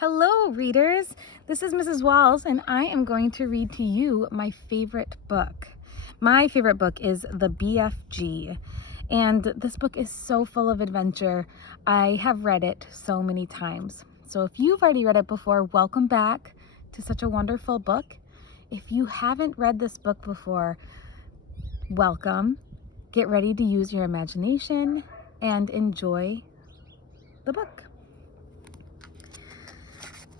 Hello, readers. This is Mrs. Walls, and I am going to read to you my favorite book. My favorite book is the BFG, and this book is so full of adventure. I have read it so many times. So if you've already read it before, welcome back to such a wonderful book. If you haven't read this book before, welcome. Get ready to use your imagination and enjoy the book.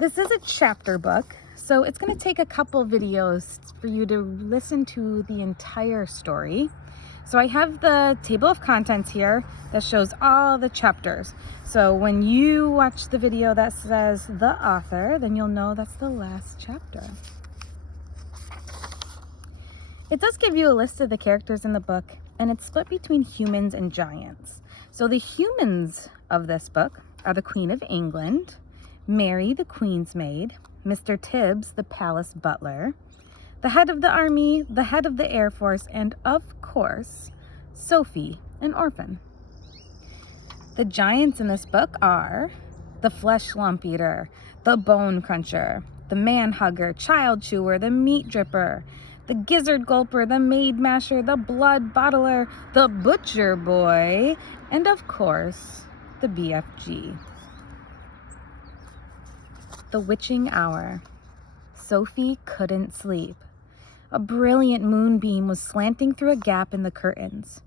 This is a chapter book, so it's going to take a couple videos for you to listen to the entire story. So I have the table of contents here that shows all the chapters. So when you watch the video that says the author, then you'll know that's the last chapter. It does give you a list of the characters in the book, and it's split between humans and giants. So the humans of this book are the Queen of England, Mary, the Queen's maid, Mr. Tibbs, the palace butler, the head of the army, the head of the Air Force, and of course, Sophie, an orphan. The giants in this book are the flesh lump eater, the bone cruncher, the man hugger, child chewer, the meat dripper, the gizzard gulper, the maid masher, the blood bottler, the butcher boy, and of course, the BFG. The witching hour. Sophie couldn't sleep. A brilliant moonbeam was slanting through a gap in the curtains.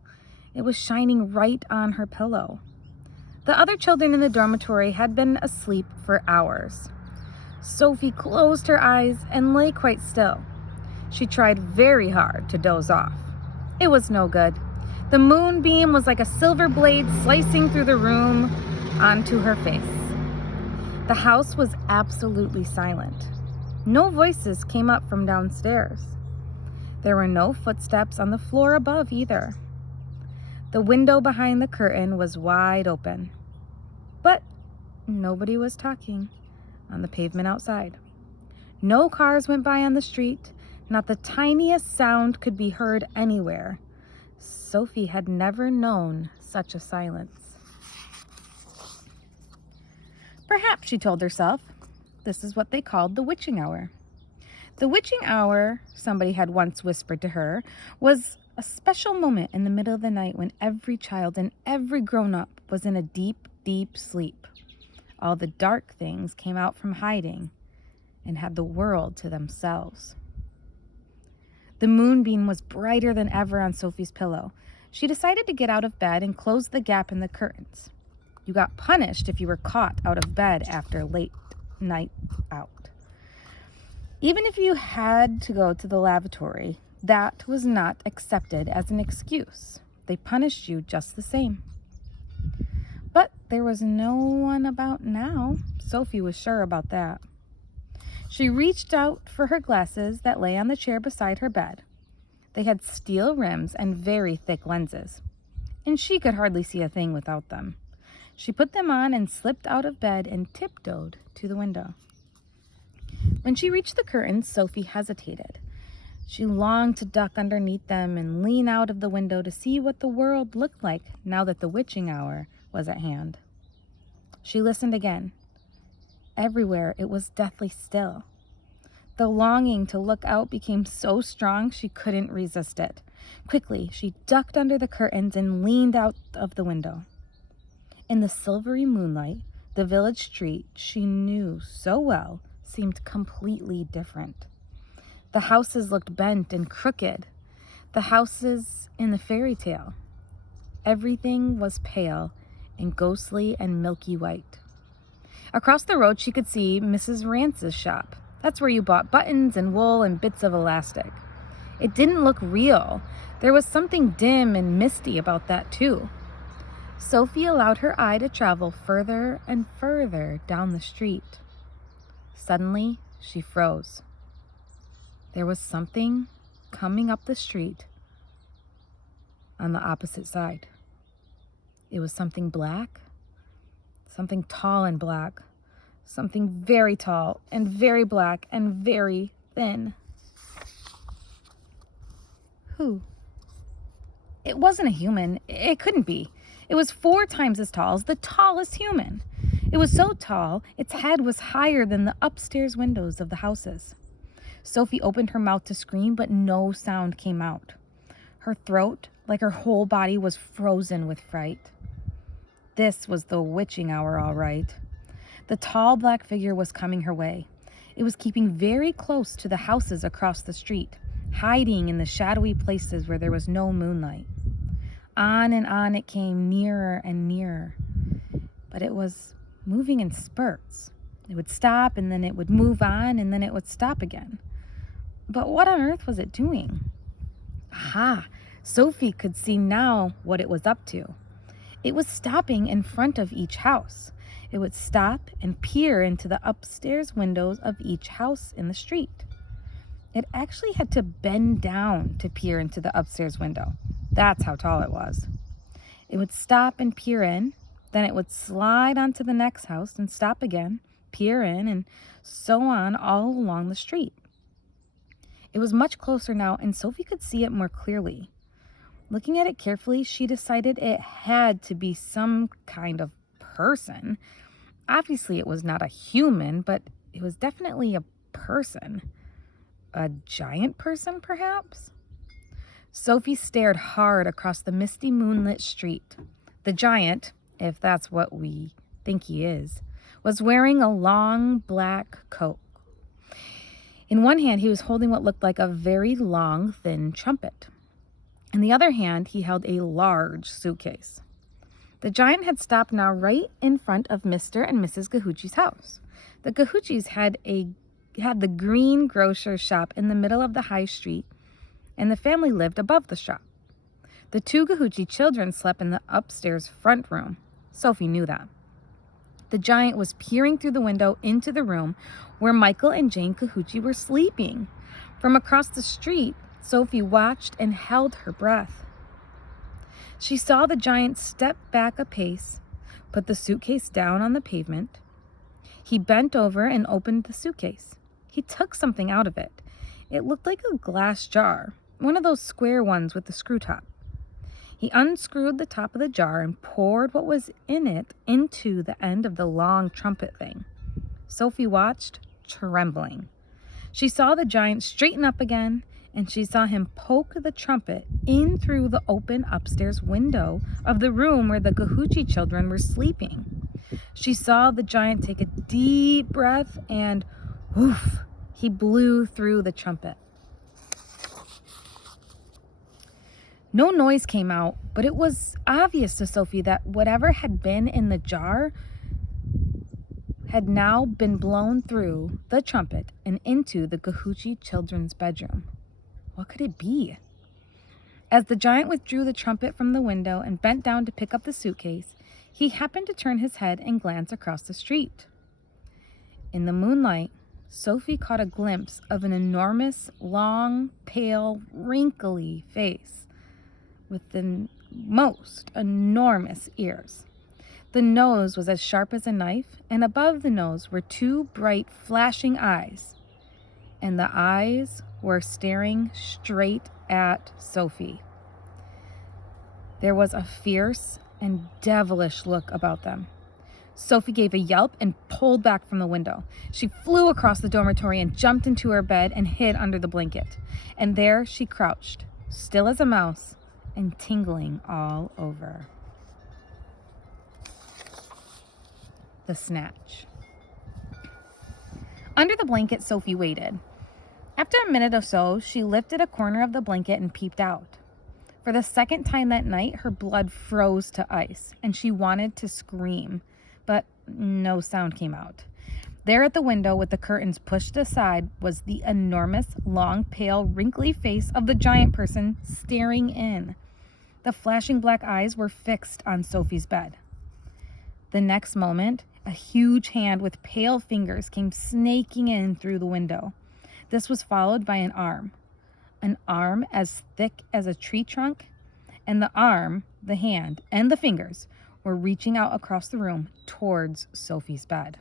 It was shining right on her pillow. The other children in the dormitory had been asleep for hours. Sophie closed her eyes and lay quite still. She tried very hard to doze off. It was no good. The moonbeam was like a silver blade slicing through the room onto her face. The house was absolutely silent. No voices came up from downstairs. There were no footsteps on the floor above either. The window behind the curtain was wide open. But nobody was talking on the pavement outside. No cars went by on the street. Not the tiniest sound could be heard anywhere. Sophie had never known such a silence. Perhaps, she told herself, this is what they called the witching hour. The witching hour, somebody had once whispered to her, was a special moment in the middle of the night when every child and every grown-up was in a deep, deep sleep. All the dark things came out from hiding and had the world to themselves. The moonbeam was brighter than ever on Sophie's pillow. She decided to get out of bed and close the gap in the curtains. You got punished if you were caught out of bed after late night out. Even if you had to go to the lavatory, that was not accepted as an excuse. They punished you just the same. But there was no one about now. Sophie was sure about that. She reached out for her glasses that lay on the chair beside her bed. They had steel rims and very thick lenses, and she could hardly see a thing without them. She put them on and slipped out of bed and tiptoed to the window. When she reached the curtains, Sophie hesitated. She longed to duck underneath them and lean out of the window to see what the world looked like now that the witching hour was at hand. She listened again. Everywhere it was deathly still. The longing to look out became so strong she couldn't resist it. Quickly, she ducked under the curtains and leaned out of the window. In the silvery moonlight, the village street she knew so well seemed completely different. The houses looked bent and crooked, the houses in the fairy tale. Everything was pale and ghostly and milky white. Across the road she could see Mrs. Rance's shop. That's where you bought buttons and wool and bits of elastic. It didn't look real. There was something dim and misty about that too. Sophie allowed her eye to travel further and further down the street. Suddenly, she froze. There was something coming up the street on the opposite side. It was something black, something tall and black, something very tall and very black and very thin. Who? It wasn't a human. It couldn't be. It was 4 times as tall as the tallest human. It was so tall, its head was higher than the upstairs windows of the houses. Sophie opened her mouth to scream, but no sound came out. Her throat, like her whole body, was frozen with fright. This was the witching hour, all right. The tall black figure was coming her way. It was keeping very close to the houses across the street, hiding in the shadowy places where there was no moonlight. On and on it came, nearer and nearer. But it was moving in spurts. It would stop, and then it would move on, and then it would stop again. But what on earth was it doing? Aha! Sophie could see now what it was up to. It was stopping in front of each house. It would stop and peer into the upstairs windows of each house in the street. It actually had to bend down to peer into the upstairs window. That's how tall it was. It would stop and peer in, then it would slide onto the next house and stop again, peer in, and so on all along the street. It was much closer now, and Sophie could see it more clearly. Looking at it carefully, she decided it had to be some kind of person. Obviously, it was not a human, but it was definitely a person. A giant person, perhaps? Sophie stared hard across the misty moonlit street. The giant, if that's what we think he is, was wearing a long black coat. In one hand, he was holding what looked like a very long, thin trumpet. In the other hand, he held a large suitcase. The giant had stopped now right in front of Mr. and Mrs. Gahuchi's house. The Gahuchis had the green grocer shop in the middle of the high street, and the family lived above the shop. The two Gahuchi children slept in the upstairs front room. Sophie knew that. The giant was peering through the window into the room where Michael and Jane Gahuchi were sleeping. From across the street, Sophie watched and held her breath. She saw the giant step back a pace, put the suitcase down on the pavement. He bent over and opened the suitcase. He took something out of it. It looked like a glass jar, one of those square ones with the screw top. He unscrewed the top of the jar and poured what was in it into the end of the long trumpet thing. Sophie watched, trembling. She saw the giant straighten up again, and she saw him poke the trumpet in through the open upstairs window of the room where the Gahuchi children were sleeping. She saw the giant take a deep breath and, whoof, he blew through the trumpet. No noise came out, but it was obvious to Sophie that whatever had been in the jar had now been blown through the trumpet and into the Gahuchi children's bedroom. What could it be? As the giant withdrew the trumpet from the window and bent down to pick up the suitcase, he happened to turn his head and glance across the street. In the moonlight, Sophie caught a glimpse of an enormous, long, pale, wrinkly face with the most enormous ears. The nose was as sharp as a knife, and above the nose were two bright, flashing eyes. And the eyes were staring straight at Sophie. There was a fierce and devilish look about them. Sophie gave a yelp and pulled back from the window. She flew across the dormitory and jumped into her bed and hid under the blanket. And there she crouched, still as a mouse, and tingling all over. The snatch. Under the blanket, Sophie waited. After a minute or so, she lifted a corner of the blanket and peeped out. For the second time that night, her blood froze to ice, and she wanted to scream, but no sound came out. There at the window, with the curtains pushed aside, was the enormous, long, pale, wrinkly face of the giant person staring in. The flashing black eyes were fixed on Sophie's bed. The next moment, a huge hand with pale fingers came snaking in through the window. This was followed by an arm as thick as a tree trunk, and the arm, the hand, and the fingers were reaching out across the room towards Sophie's bed.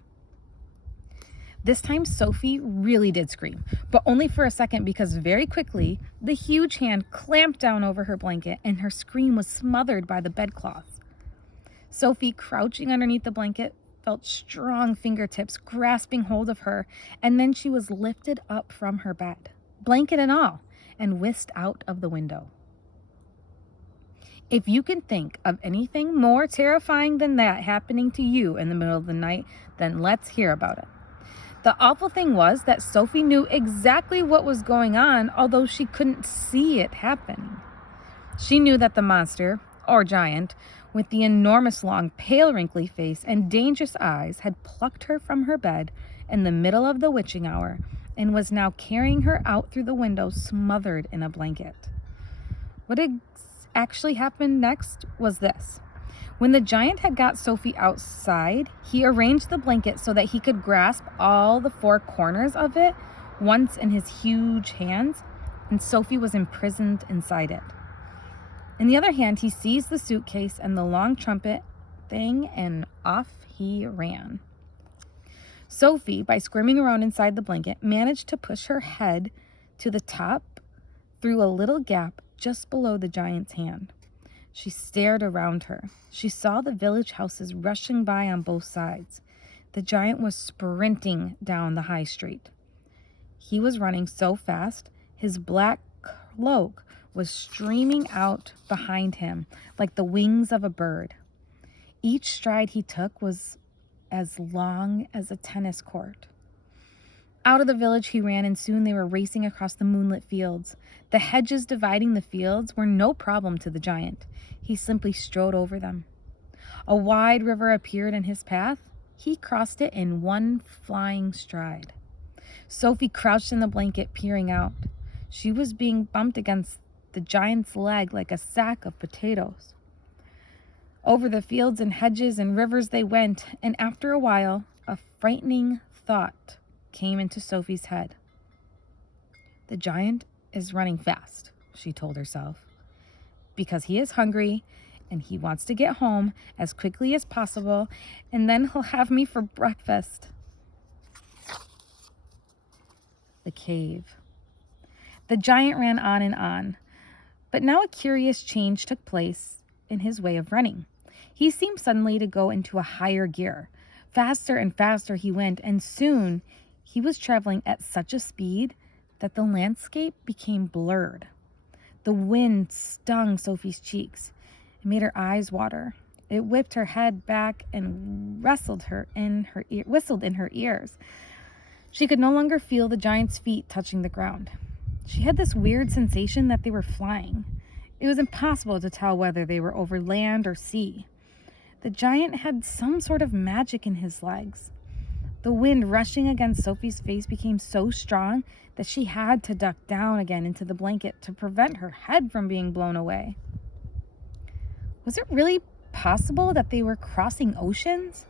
This time, Sophie really did scream, but only for a second, because very quickly, the huge hand clamped down over her blanket and her scream was smothered by the bedclothes. Sophie, crouching underneath the blanket, felt strong fingertips grasping hold of her, and then she was lifted up from her bed, blanket and all, and whisked out of the window. If you can think of anything more terrifying than that happening to you in the middle of the night, then let's hear about it. The awful thing was that Sophie knew exactly what was going on, although she couldn't see it happening. She knew that the monster, or giant, with the enormous long, pale, wrinkly face and dangerous eyes had plucked her from her bed in the middle of the witching hour and was now carrying her out through the window smothered in a blanket. What actually happened next was this. When the giant had got Sophie outside, he arranged the blanket so that he could grasp all the four corners of it once in his huge hands, and Sophie was imprisoned inside it. In the other hand, he seized the suitcase and the long trumpet thing, and off he ran. Sophie, by squirming around inside the blanket, managed to push her head to the top through a little gap just below the giant's hand. She stared around her. She saw the village houses rushing by on both sides. The giant was sprinting down the high street. He was running so fast, his black cloak was streaming out behind him like the wings of a bird. Each stride he took was as long as a tennis court. Out of the village he ran, and soon they were racing across the moonlit fields. The hedges dividing the fields were no problem to the giant. He simply strode over them. A wide river appeared in his path. He crossed it in one flying stride. Sophie crouched in the blanket, peering out. She was being bumped against the giant's leg like a sack of potatoes. Over the fields and hedges and rivers they went, and after a while, a frightening thought came into Sophie's head. The giant is running fast, she told herself, because he is hungry and he wants to get home as quickly as possible, and then he'll have me for breakfast. The cave. The giant ran on and on, but now a curious change took place in his way of running. He seemed suddenly to go into a higher gear. Faster and faster he went, and soon he was traveling at such a speed that the landscape became blurred. The wind stung Sophie's cheeks. It made her eyes water. It whipped her head back and whistled in her ears. She could no longer feel the giant's feet touching the ground. She had this weird sensation that they were flying. It was impossible to tell whether they were over land or sea. The giant had some sort of magic in his legs. The wind rushing against Sophie's face became so strong that she had to duck down again into the blanket to prevent her head from being blown away. Was it really possible that they were crossing oceans?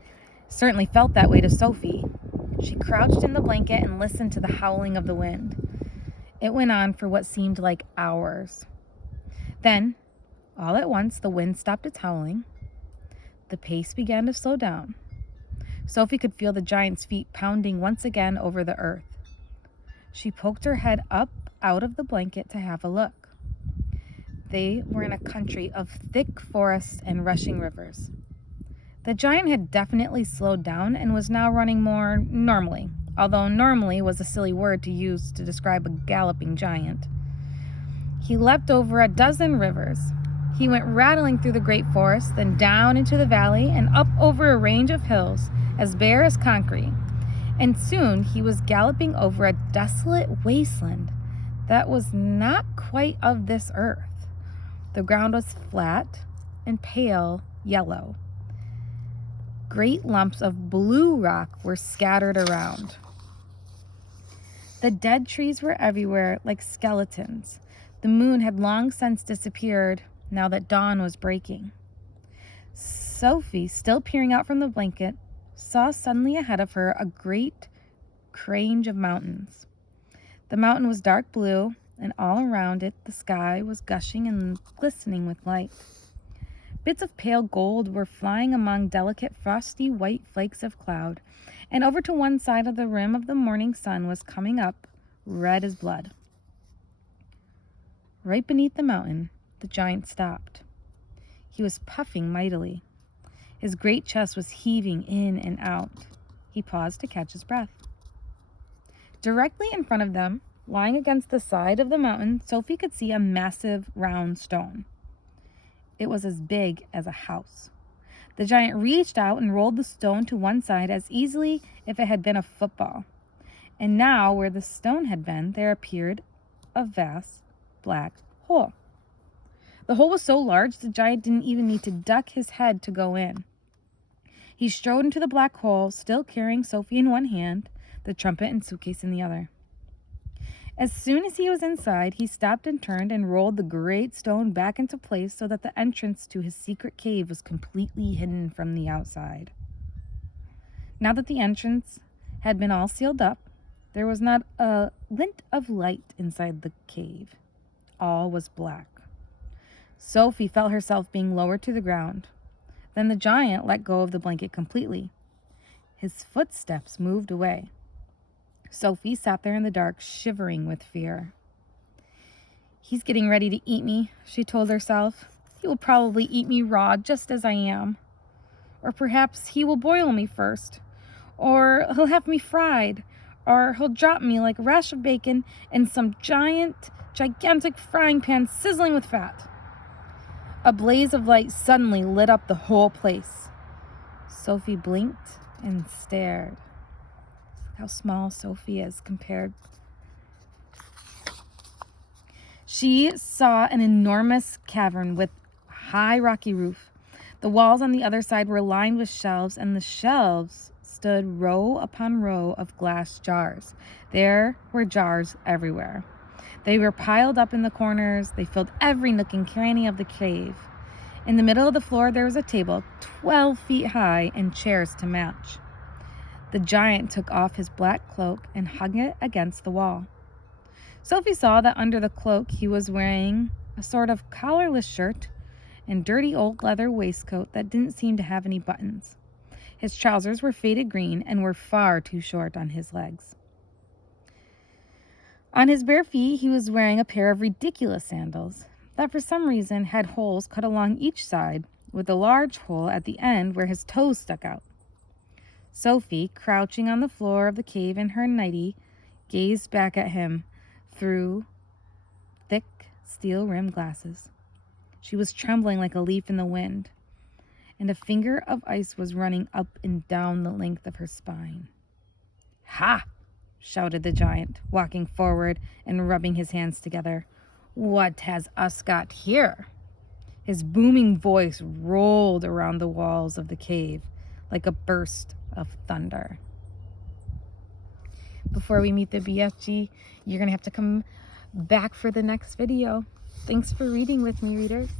It certainly felt that way to Sophie. She crouched in the blanket and listened to the howling of the wind. It went on for what seemed like hours. Then, all at once, the wind stopped its howling. The pace began to slow down. Sophie could feel the giant's feet pounding once again over the earth. She poked her head up out of the blanket to have a look. They were in a country of thick forests and rushing rivers. The giant had definitely slowed down and was now running more normally, although normally was a silly word to use to describe a galloping giant. He leapt over a dozen rivers. He went rattling through the great forest, then down into the valley and up over a range of hills as bare as concrete. And soon he was galloping over a desolate wasteland that was not quite of this earth. The ground was flat and pale yellow. Great lumps of blue rock were scattered around. The dead trees were everywhere like skeletons. The moon had long since disappeared now that dawn was breaking. Sophie, still peering out from the blanket, saw suddenly ahead of her a great range of mountains. The mountain was dark blue, and all around it the sky was gushing and glistening with light. Bits of pale gold were flying among delicate frosty white flakes of cloud, and over to one side of the rim of the morning sun was coming up, red as blood. Right beneath the mountain, the giant stopped. He was puffing mightily. His great chest was heaving in and out. He paused to catch his breath. Directly in front of them, lying against the side of the mountain, Sophie could see a massive round stone. It was as big as a house. The giant reached out and rolled the stone to one side as easily if it had been a football. And now, where the stone had been, there appeared a vast black hole. The hole was so large the giant didn't even need to duck his head to go in. He strode into the black hole, still carrying Sophie in one hand, the trumpet and suitcase in the other. As soon as he was inside, he stopped and turned and rolled the great stone back into place so that the entrance to his secret cave was completely hidden from the outside. Now that the entrance had been all sealed up, there was not a glint of light inside the cave. All was black. Sophie felt herself being lowered to the ground. Then the giant let go of the blanket completely. His footsteps moved away. Sophie sat there in the dark, shivering with fear. "He's getting ready to eat me," she told herself. "He will probably eat me raw, just as I am. Or perhaps he will boil me first. Or he'll have me fried. Or he'll drop me like a rash of bacon in some gigantic frying pan sizzling with fat." A blaze of light suddenly lit up the whole place. Sophie blinked and stared. How small Sophie is compared. She saw an enormous cavern with a high rocky roof. The walls on the other side were lined with shelves, and the shelves stood row upon row of glass jars. There were jars everywhere. They were piled up in the corners. They filled every nook and cranny of the cave. In the middle of the floor, there was a table 12 feet high and chairs to match. The giant took off his black cloak and hung it against the wall. Sophie saw that under the cloak he was wearing a sort of collarless shirt and dirty old leather waistcoat that didn't seem to have any buttons. His trousers were faded green and were far too short on his legs. On his bare feet, he was wearing a pair of ridiculous sandals that for some reason had holes cut along each side, with a large hole at the end where his toes stuck out. Sophie, crouching on the floor of the cave in her nightie, gazed back at him through thick, steel-rimmed glasses. She was trembling like a leaf in the wind, and a finger of ice was running up and down the length of her spine. "Ha!" shouted the giant, walking forward and rubbing his hands together. "What has us got here?" His booming voice rolled around the walls of the cave like a burst of thunder. Before we meet the BFG, you're going to have to come back for the next video. Thanks for reading with me, readers.